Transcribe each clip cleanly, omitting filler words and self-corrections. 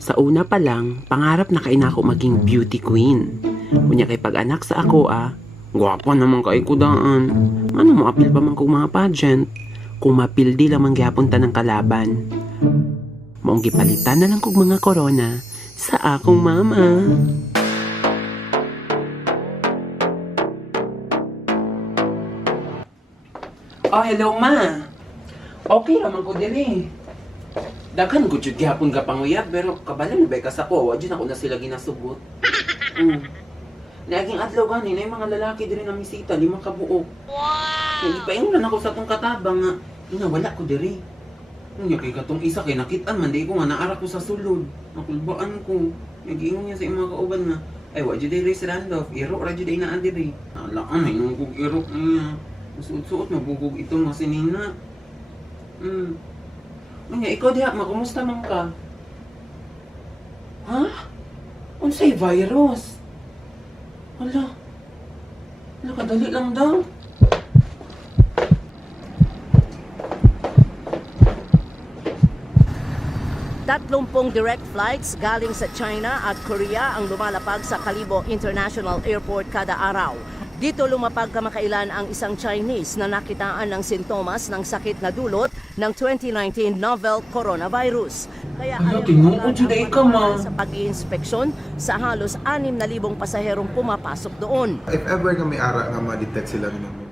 Sa una pa lang, pangarap na kaina ako maging beauty queen. Kunya kay pag-anak sa ako gwapo naman kay kudaan. Ano mo apil pa man kong mga pageant? Kung mapildi lamang gyapon ta ng kalaban. Maong gipalitan na lang kog mga corona sa akong mama. Oh, hello ma. Okay naman ko diri. Daghan ko jud gihapon ka panguyab pero kabalan ba ka sa ko, wa jud ako na sila ginasugot. Naging adlaw gani na yung mga lalaki diri na misita, 5 ka buok. Wow. Nagipaingon ako sa tong katabang nga wala ko diri. Unya kay katong isa kay nakitaan man di ko nga naara ko sa sulod. Nakulbaan ko. Nagiingon niya sa imong mga kauban nga ay wa jud diri si Randolph, iro ra jud na diri. Alaan ay nung kog iro niya. Suot-suot mabugog itong masinina. Unya, ikaw diha, makumusta man ka? Ha? Unsay virus? Wala. Wala, kadali lang daw. Tatlumpong direct flights galing sa China at Korea ang lumalapag sa Kalibo International Airport kada araw. Dito lumapag kamakailan ang isang Chinese na nakitaan ng sintomas ng sakit na dulot ng 2019 novel coronavirus. Kaya sa pag-iinspeksyon sa halos 6,000 pasaherong pumapasok doon. If ever kami ara nga ma-detect sila namin.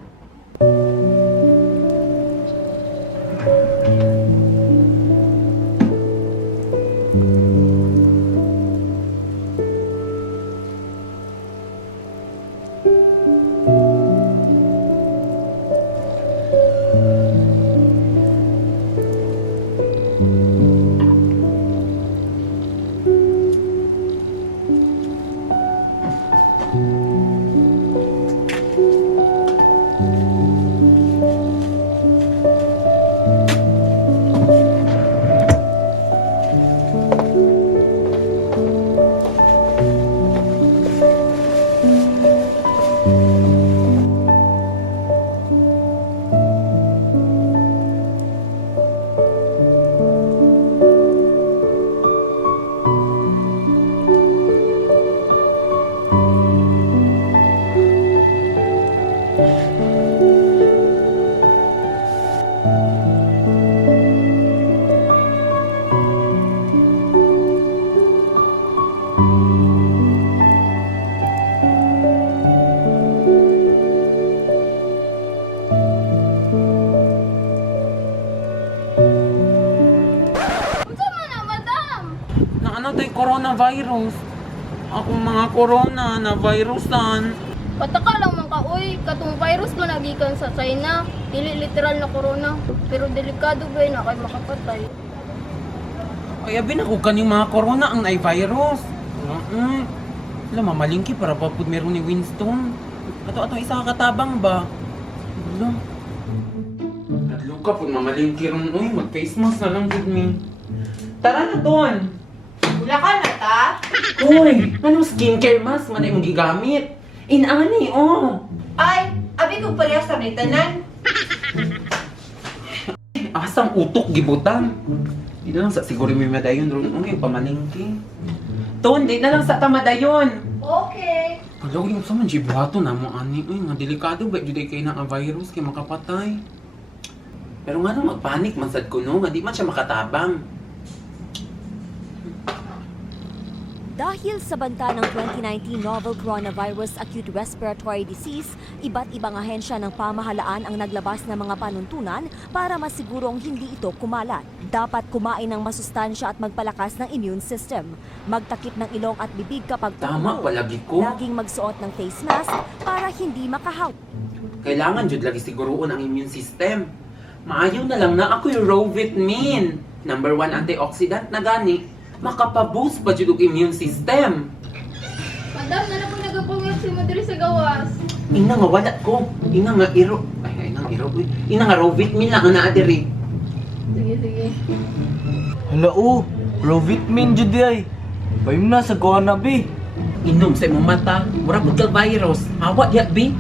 Coronavirus. Akong mga corona na virusan. Pataka lang man ka, uy, katong virus mo nagikan sa China, dili literal na corona, pero delikado ba na kay makapatay. Ay, abin ako kaning mga corona ang ay virus. Wala, mamalingki para pa pud meron ni Winston. Ato isa katabang ba? Wala. Nadlo ka pud mamalingki ron, uy, mag-face mask na lang gud mi. Tara na doon. Wala ka na ta? Uy, anong skincare mask man ay mong gigamit? Inani, Ay, abi ko parehas sa tanan. Asang utok gibutan. Di na lang sa siguro may madayon ron. Uy, pamalingki. Ton, di na lang sa tamadayon. Okay. Hello, yung sa man, jibuhato na mo, ani. Uy, nga delikado ba? Juday kayo na virus, kaya makapatay. Pero nga nang magpanik, mansad ko no, nga di man siya makatabang. Dahil sa banta ng 2019 novel coronavirus acute respiratory disease, iba't ibang ahensya ng pamahalaan ang naglabas ng mga panuntunan para masigurong hindi ito kumalat. Dapat kumain ng masustansya at magpalakas ng immune system. Magtakip ng ilong at bibig kapag Tama, palagi ko. Laging magsuot ng face mask para hindi makahaw. Kailangan jud lagi siguruon ang immune system. Maayaw na lang na ako yung raw vitamin. Number 1 antioxidant na gani. Makapaboost pa jud og immune system. Madam, na po nagapungit si Madri sa gawas. Ina nga wala ko. Ina nga iro. Ay, nang iro. Ina nga raw vitamin lang ang naa diri. Sige. Hala raw vitamin jud ay. Payong na sa kuha na bi. Inom sa imong mata. Mura pud kag virus. Hawa diha bi.